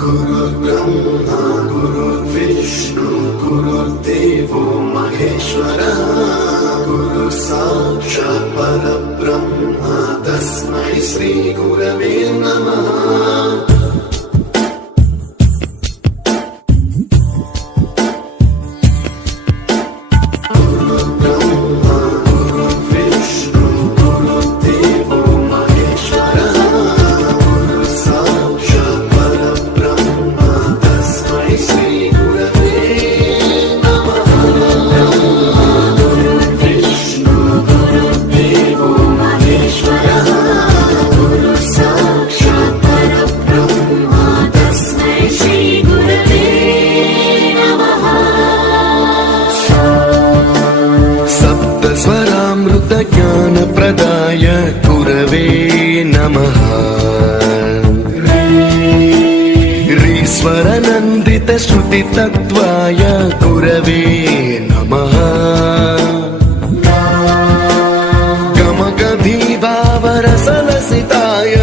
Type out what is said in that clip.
गुरुर्ब्रह्मा गुरुर्विष्णु गुरुर्देवो महेश्वरः गुरुः साक्षात् परब्रह्म तस्मै श्री गुरवे नमः। स्वरामृत ज्ञान प्रदाय गुरवे नमः। ईश्वर नंदित श्रुति तत्वाय गुरवे नमः। गमगधीभावरसलसिताय